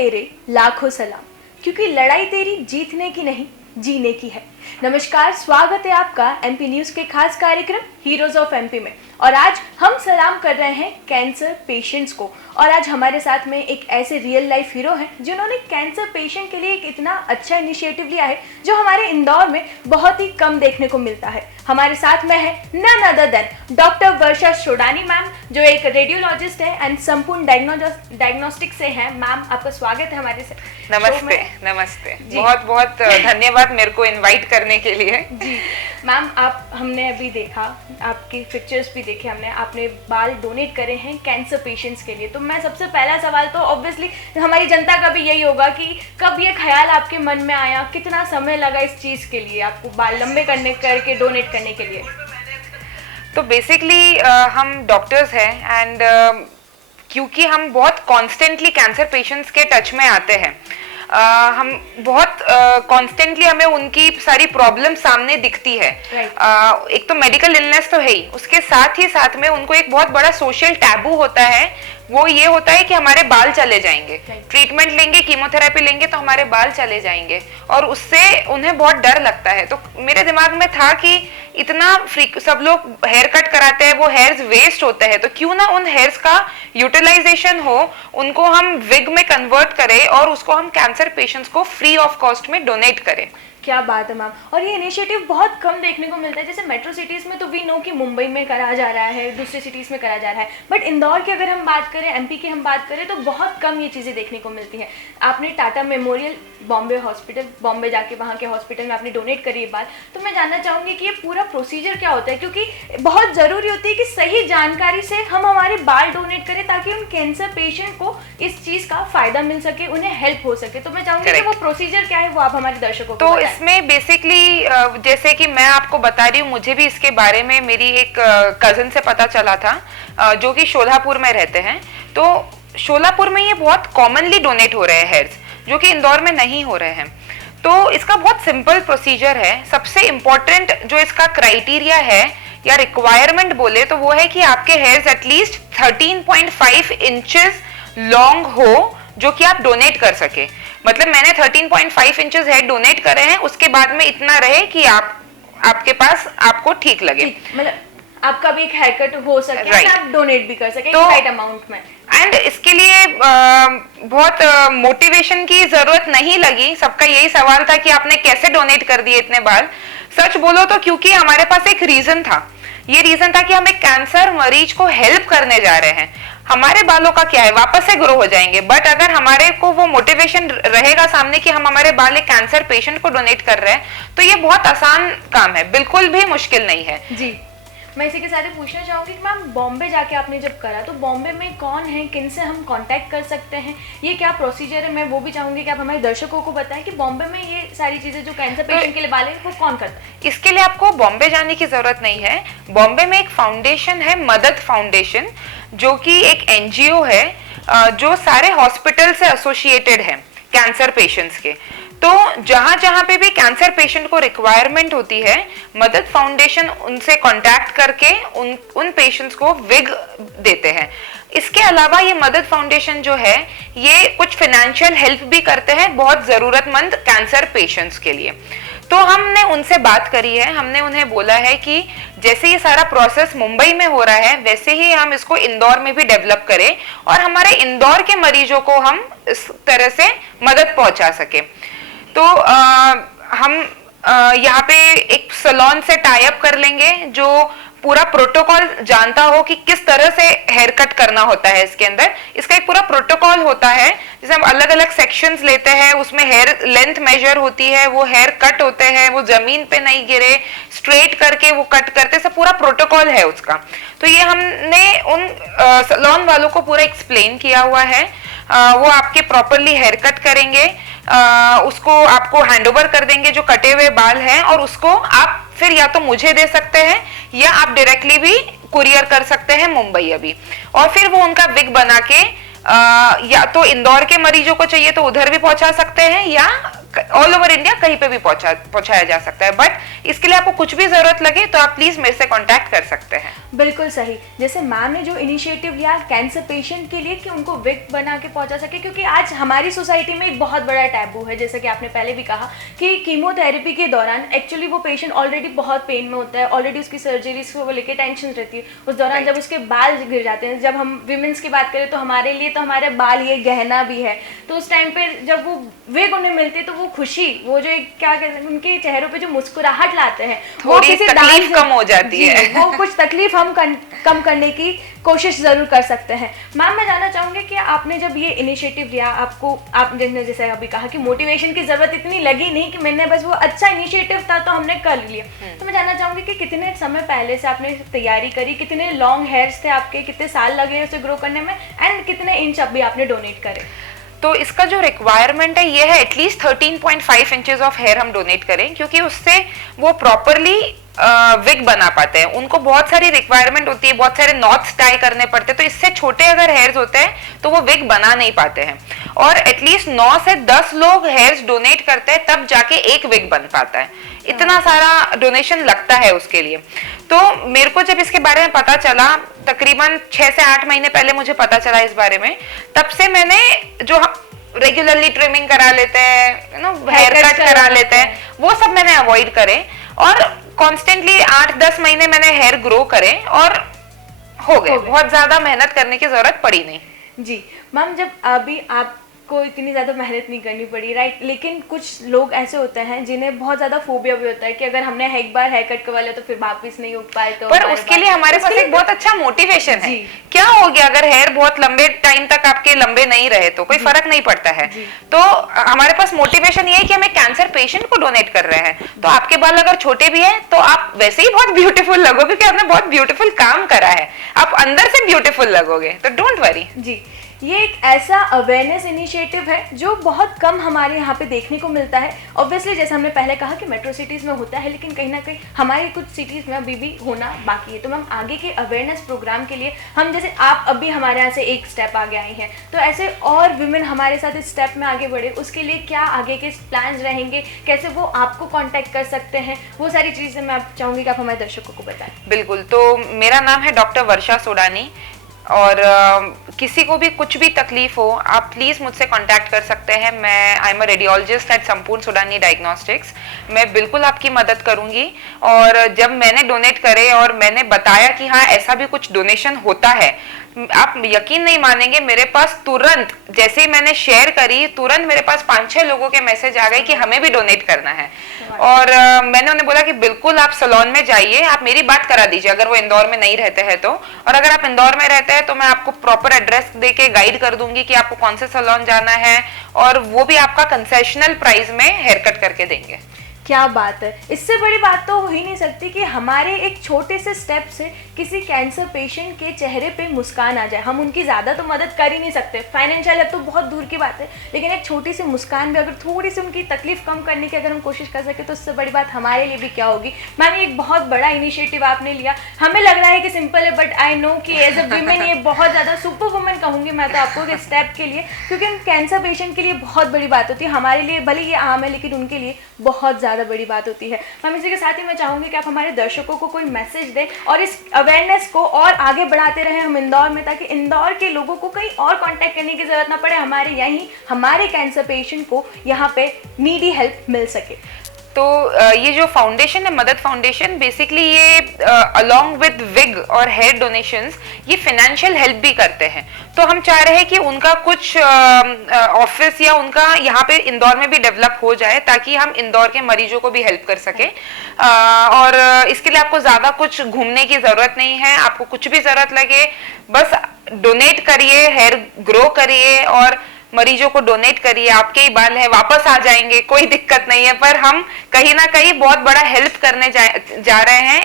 तेरे लाखों सलाम, क्योंकि लड़ाई तेरी जीतने की नहीं जीने की है। नमस्कार, स्वागत है आपका एमपी न्यूज़ के खास कार्यक्रम हीरोज ऑफ एमपी में। और आज हम सलाम कर रहे हैं कैंसर पेशेंट्स को। और आज हमारे साथ में एक ऐसे रियल लाइफ हीरो हैं जिन्होंने कैंसर पेशेंट के लिए एक इतना अच्छा इनिशिएटिव लिया है जो हमारे इंदौर में बहुत ही कम देखने को मिलता है। हमारे साथ में है नन अदर देन डॉक्टर वर्षा सोडानी मैम, जो एक रेडियोलॉजिस्ट है एंड संपूर्ण डायग्नोस्टिक से हैं। मैम, आपका स्वागत है हमारे से। नमस्ते। नमस्ते, बहुत बहुत धन्यवाद मेरे को इनवाइट करने के लिए। जी मैम, हमने अभी देखा, आपके पिक्चर्स भी देखे हमने, आपने बाल डोनेट करे हैं कैंसर पेशेंट्स के लिए। तो मैं सबसे पहला सवाल तो ऑब्वियसली हमारी जनता का भी यही होगा कि कब ये ख्याल आपके मन में आया, कितना समय लगा इस चीज़ के लिए, आपको बाल लंबे करके डोनेट करने के लिए? तो बेसिकली हम डॉक्टर्स हैं एंड क्योंकि हम बहुत कॉन्स्टेंटली कैंसर पेशेंट्स के टच में आते हैं, हम बहुत कॉन्स्टेंटली हमें उनकी सारी प्रॉब्लम सामने दिखती है। एक तो मेडिकल इलनेस तो है ही, उसके साथ में उनको एक बहुत बड़ा सोशल टैबू होता है। वो ये होता है कि हमारे बाल चले जाएंगे, ट्रीटमेंट लेंगे, कीमोथेरेपी लेंगे तो हमारे बाल चले जाएंगे, और उससे उन्हें बहुत डर लगता है। तो मेरे दिमाग में था कि इतना सब लोग हेयर कट कराते हैं, वो हेयर्स वेस्ट होते हैं, तो क्यों ना उन हेयर्स का यूटिलाइजेशन हो, उनको हम विग में कन्वर्ट करें और उसको हम कैंसर पेशेंट्स को फ्री ऑफ कॉस्ट में डोनेट करें। क्या बात है मैम। और ये इनिशिएटिव बहुत कम देखने को मिलता है। जैसे मेट्रो सिटीज़ में तो वी नो कि मुंबई में करा जा रहा है, दूसरी सिटीज़ में करा जा रहा है, बट इंदौर की अगर हम बात करें, एमपी की हम बात करें, तो बहुत कम ये चीज़ें देखने को मिलती हैं। आपने टाटा मेमोरियल बॉम्बे हॉस्पिटल, बॉम्बे जाके वहाँ के हॉस्पिटल में आपने डोनेट करी ये बात। तो मैं जानना चाहूँगी कि ये पूरा प्रोसीजर क्या होता है, क्योंकि बहुत ज़रूरी होती है कि सही जानकारी से हम हमारे बाल डोनेट करें ताकि उन कैंसर पेशेंट को इस चीज़ का फ़ायदा मिल सके, उन्हें हेल्प हो सके। तो मैं चाहूँगी कि वो प्रोसीजर क्या है वो आप हमारे दर्शकों को बताएं। इसमें बेसिकली जैसे कि मैं आपको बता रही हूँ, मुझे भी इसके बारे में मेरी एक कजन से पता चला था जो कि शोलापुर में रहते हैं। तो शोलापुर में ये बहुत कॉमनली डोनेट हो रहे हैं हेयर्स, जो कि इंदौर में नहीं हो रहे हैं। तो इसका बहुत सिंपल प्रोसीजर है। सबसे इम्पोर्टेंट जो इसका क्राइटेरिया है या रिक्वायरमेंट बोले तो वो है कि आपके हेयर्स एटलीस्ट 13.5 इंचेस लॉन्ग हो, जो कि आप डोनेट कर सके। मतलब मैंने 13.5 इंचेस हेयर डोनेट करे हैं, उसके बाद में इतना रहे कि आपके पास आपको ठीक लगे, मतलब आपका भी एक हेयर कट हो सके, right. आप डोनेट भी कर सके राइट अमाउंट में। एंड इसके लिए बहुत मोटिवेशन की जरूरत नहीं लगी। सबका यही सवाल था कि आपने कैसे डोनेट कर दिए इतने बाल। सच बोलो तो क्योंकि हमारे पास एक रीजन था। ये रीजन था कि हम एक कैंसर मरीज को हेल्प करने जा रहे हैं। हमारे बालों का क्या है, वापस से ग्रो हो जाएंगे, बट अगर हमारे को वो मोटिवेशन रहेगा सामने कि हम हमारे बाल एक कैंसर पेशेंट को डोनेट कर रहे हैं, तो ये बहुत आसान काम है, बिल्कुल भी मुश्किल नहीं है। जी, मैं इसी के साथ ही पूछना चाहूँगी कि मैम, बॉम्बे जाके आपने जब करा तो बॉम्बे में कौन है, किन से हम कांटेक्ट कर सकते हैं, ये क्या प्रोसीजर है? मैं वो भी चाहूँगी कि आप हमारे दर्शकों को बताएं कि बॉम्बे में ये सारी चीज़ें जो कैंसर पेशेंट के लिए बाल है वो कौन करता है। इसके लिए आपको बॉम्बे जाने की जरूरत नहीं है। बॉम्बे में एक फाउंडेशन है, मदद फाउंडेशन, जो कि एक NGO है जो सारे हॉस्पिटल से एसोसिएटेड है कैंसर पेशेंट्स के। तो जहां पे भी कैंसर पेशेंट को रिक्वायरमेंट होती है, मदद फाउंडेशन उनसे कांटेक्ट करके उन पेशेंट्स को विग देते हैं। इसके अलावा ये मदद फाउंडेशन जो है, ये कुछ फाइनेंशियल हेल्प भी करते हैं बहुत जरूरतमंद कैंसर पेशेंट्स के लिए। तो हमने उनसे बात करी है, हमने उन्हें बोला है कि जैसे ये सारा प्रोसेस मुंबई में हो रहा है, वैसे ही हम इसको इंदौर में भी डेवलप करें और हमारे इंदौर के मरीजों को हम इस तरह से मदद पहुंचा सके। तो हम यहाँ पे एक सैलून से टाई अप कर लेंगे जो पूरा प्रोटोकॉल जानता हो कि किस तरह से हेयर कट करना होता है। इसके अंदर इसका एक पूरा प्रोटोकॉल होता है, जैसे हम अलग अलग सेक्शंस लेते हैं, उसमें हेयर लेंथ मेजर होती है, वो हेयर कट होते हैं, वो जमीन पे नहीं गिरे, स्ट्रेट करके वो कट करते, सब पूरा प्रोटोकॉल है उसका। तो ये हमने उन सैलून वालों को पूरा एक्सप्लेन किया हुआ है। वो आपके प्रॉपरली हेयर कट करेंगे, उसको आपको हैंडओवर कर देंगे जो कटे हुए बाल हैं, और उसको आप फिर या तो मुझे दे सकते हैं या आप डायरेक्टली भी कुरियर कर सकते हैं मुंबई अभी, और फिर वो उनका विग बना के या तो इंदौर के मरीजों को चाहिए तो उधर भी पहुंचा सकते हैं, या ऑल ओवर इंडिया कहीं पे भी पहुंचाया जा सकता है। बट इसके लिए आपको कुछ भी जरूरत लगे तो आप प्लीज मेरे से कांटेक्ट कर सकते हैं। बिल्कुल सही। जैसे मैम ने जो इनिशिएटिव लिया कैंसर पेशेंट के लिए कि उनको विग बना के पहुंचा सके, क्योंकि आज हमारी सोसाइटी में एक बहुत बड़ा टैबू है, जैसे कि आपने पहले भी कहा कि कीमोथेरेपी के दौरान एक्चुअली वो पेशेंट ऑलरेडी बहुत पेन में होता है, ऑलरेडी उसकी सर्जरीज को लेकर टेंशन रहती है। उस दौरान जब उसके बाल गिर जाते हैं, जब हम विमेंस की बात करें तो हमारे लिए तो हमारे बाल ये गहना भी है, तो उस टाइम पे जब वो विग उन्हें मिलती है तो वो खुशी, वो जो क्या कहते हैं उनके चेहरों पे जो मुस्कुराहट लाते हैं, वो किसी तकलीफ कम हो जाती है। वो कुछ तकलीफ हम कम करने की कोशिश जरूर कर सकते हैं। मैम मैं जानना चाहूंगी कि आपने जब ये इनिशिएटिव लिया, आपने जैसे अभी कहा कि मोटिवेशन की जरूरत इतनी लगी नहीं, कि मैंने बस वो अच्छा इनिशिएटिव था तो हमने कर लिया, तो मैं जानना चाहूंगी कि कितने समय पहले से आपने तैयारी करी, कितने लॉन्ग हेयर्स थे आपके, कितने साल लगे उसे ग्रो करने में, एंड कितने इंच अभी आपने डोनेट करे? तो इसका जो रिक्वायरमेंट है ये है एटलीस्ट 13.5 इंचेस ऑफ हेयर हम डोनेट करें, क्योंकि उससे वो प्रॉपरली विग बना पाते हैं। उनको बहुत सारी रिक्वायरमेंट होती है, बहुत सारे नॉट्स टाई करने पड़ते हैं, तो इससे छोटे अगर हेयर्स होते हैं तो वो विग बना नहीं पाते हैं। और एटलीस्ट 9 से 10 लोग हेयर्स डोनेट करते हैं तब जाके एक विग बन पाता है। इतना सारा डोनेशन लगता है उसके लिए। तो मेरे को जब इसके बारे में पता चला, तकरीबन 6 से 8 महीने पहले मुझे पता चला इस बारे में, तब से मैंने जो रेगुलरली ट्रिमिंग करा लेते हैं, हेयर कट करा लेते हैं, वो सब मैंने अवॉइड करे और कॉन्स्टेंटली 8-10 महीने मैंने हेयर ग्रो करे और हो गए। बहुत ज्यादा मेहनत करने की जरूरत पड़ी नहीं। जी मैम, जब अभी आपको इतनी ज़्यादा मेहनत नहीं करनी पड़ी, राइट, लेकिन कुछ लोग ऐसे होते हैं जिन्हें बहुत ज़्यादा फोबिया भी होता है कि अगर हमने एक बार हेयर कट करवा लिया तो फिर वापस नहीं हो पाए, तो पर उसके लिए हमारे पास एक बहुत अच्छा मोटिवेशन है। क्या हो गया अगर हेयर बहुत लंबे टाइम तक आपके लंबे नहीं रहे तो कोई फर्क नहीं पड़ता है। तो हमारे पास मोटिवेशन ये है कि हम एक कैंसर पेशेंट को डोनेट कर रहे हैं, तो आपके बाल अगर छोटे भी हैं तो आप वैसे ही बहुत ब्यूटीफुल लगोगे, क्योंकि आपने बहुत ब्यूटीफुल काम करा है, आप अंदर से ब्यूटीफुल लगोगे, तो डोंट वरी। जी, ये एक ऐसा अवेयरनेस इनिशिएटिव है जो बहुत कम हमारे यहाँ पे देखने को मिलता है। ऑब्वियसली जैसे हमने पहले कहा कि मेट्रो सिटीज़ में होता है, लेकिन कहीं ना कहीं हमारी कुछ सिटीज़ में अभी भी होना बाकी है। तो मैम आगे के अवेयरनेस प्रोग्राम के लिए हम, जैसे आप अभी हमारे यहाँ से एक स्टेप आगे आई हैं, तो ऐसे और विमेन हमारे साथ इस स्टेप में आगे बढ़े, उसके लिए क्या आगे के प्लान्स रहेंगे, कैसे वो आपको कॉन्टैक्ट कर सकते हैं, वो सारी चीज़ें मैं आप चाहूँगी कि आप हमारे दर्शकों को बताएं। बिल्कुल, तो मेरा नाम है डॉक्टर वर्षा सोडानी, और किसी को भी कुछ भी तकलीफ हो आप प्लीज़ मुझसे कांटेक्ट कर सकते हैं। मैं I am a radiologist at Sampurna Sodani diagnostics. मैं बिल्कुल आपकी मदद करूंगी। और जब मैंने डोनेट करे और मैंने बताया कि हाँ ऐसा भी कुछ डोनेशन होता है, आप यकीन नहीं मानेंगे, मेरे पास तुरंत जैसे ही मैंने शेयर करी, तुरंत मेरे पास 5-6 लोगों के मैसेज आ गए कि हमें भी डोनेट करना है। और मैंने उन्हें बोला कि बिल्कुल आप सैलून में जाइए, आप मेरी बात करा दीजिए अगर वो इंदौर में नहीं रहते हैं तो, और अगर आप इंदौर में रहते हैं तो मैं आपको प्रॉपर एड्रेस देके गाइड कर दूंगी कि आपको कौन से सैलून जाना है, और वो भी आपका कंसेशनल प्राइस में हेयर कट करके देंगे। क्या बात है, इससे बड़ी बात तो हो ही नहीं सकती कि हमारे एक छोटे से स्टेप से किसी कैंसर पेशेंट के चेहरे पे मुस्कान आ जाए। हम उनकी ज़्यादा तो मदद कर ही नहीं सकते, फाइनेंशियल अब तो बहुत दूर की बात है, लेकिन एक छोटी सी मुस्कान भी अगर थोड़ी सी उनकी तकलीफ कम करने की अगर हम कोशिश कर सके तो उससे बड़ी बात हमारे लिए भी क्या होगी। मैम एक बहुत बड़ा इनिशिएटिव आपने लिया, हमें लग रहा है कि सिंपल है, बट आई नो कि एज अ वीमेन ये बहुत ज़्यादा सुपर वुमेन कहूँगी मैं तो आपको इस स्टेप के लिए, क्योंकि कैंसर पेशेंट के लिए बहुत बड़ी बात होती है। हमारे लिए भले ये आम है, लेकिन उनके लिए बहुत ज़्यादा बड़ी बात होती है। मैम इसी के साथ ही मैं चाहूँगी कि आप हमारे दर्शकों को कोई मैसेज दें और इस अवेयरनेस को और आगे बढ़ाते रहें हम इंदौर में, ताकि इंदौर के लोगों को कहीं और कांटेक्ट करने की जरूरत ना पड़े, हमारे कैंसर पेशेंट को यहाँ पे नीडी हेल्प मिल सके। तो ये जो फाउंडेशन है मदद फाउंडेशन, बेसिकली ये अलोंग विद विग और हेयर डोनेशंस ये फाइनेंशियल हेल्प भी करते हैं। तो हम चाह रहे हैं कि उनका कुछ ऑफिस या उनका यहाँ पे इंदौर में भी डेवलप हो जाए, ताकि हम इंदौर के मरीजों को भी हेल्प कर सके। और इसके लिए आपको ज़्यादा कुछ घूमने की ज़रूरत नहीं है। आपको कुछ भी ज़रूरत लगे बस डोनेट करिए, हेयर ग्रो करिए और मरीजों को डोनेट करिए। आपके ही बाल है, वापस आ जाएंगे, कोई दिक्कत नहीं है। पर हम कहीं ना कहीं बहुत बड़ा हेल्प करने जा रहे हैं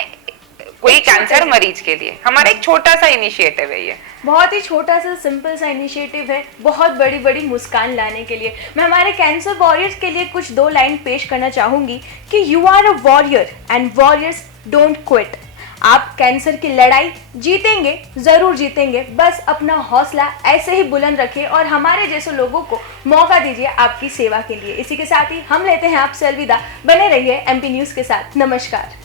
कोई कैंसर मरीज के लिए। हमारा एक छोटा सा इनिशिएटिव है, ये बहुत ही छोटा सा सिंपल सा इनिशिएटिव है, बहुत बड़ी बड़ी मुस्कान लाने के लिए। मैं हमारे कैंसर वॉरियर्स के लिए कुछ 2 लाइन पेश करना चाहूँगी कि you are a warrior and warriors don't quit. आप कैंसर की लड़ाई जीतेंगे, जरूर जीतेंगे। बस अपना हौसला ऐसे ही बुलंद रखिए और हमारे जैसे लोगों को मौका दीजिए आपकी सेवा के लिए। इसी के साथ ही हम लेते हैं आपसे अलविदा। बने रहिए एमपी न्यूज के साथ। नमस्कार।